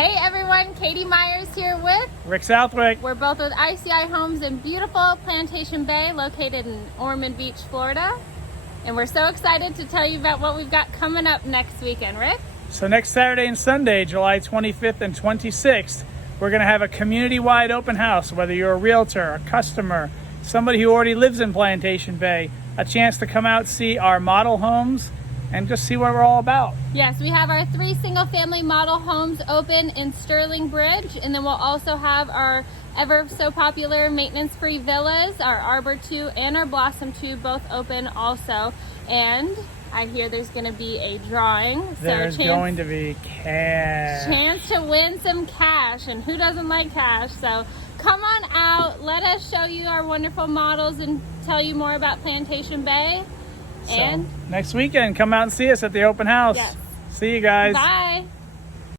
Hey everyone, Katie Myers here with Rick Southwick. We're both with ICI Homes in beautiful Plantation Bay, located in Ormond Beach, Florida. And we're so excited to tell you about what we've got coming up next weekend, Rick. So next Saturday and Sunday, July 25th and 26th, we're going to have a community-wide open house. Whether you're a realtor, a customer, somebody who already lives in Plantation Bay, a chance to come out, see our model homes, and just see what we're all about. Yes, we have our 3 single-family model homes open in Sterling Bridge, and then we'll also have our ever so popular maintenance-free villas, our Arbor 2 and our Blossom 2, both open also. And I hear there's going to be a drawing. There's going to be cash. Chance to win some cash, and who doesn't like cash? So come on out, let us show you our wonderful models and tell you more about Plantation Bay. So And next weekend, come out and see us at the open house. Yes. See you guys. Bye.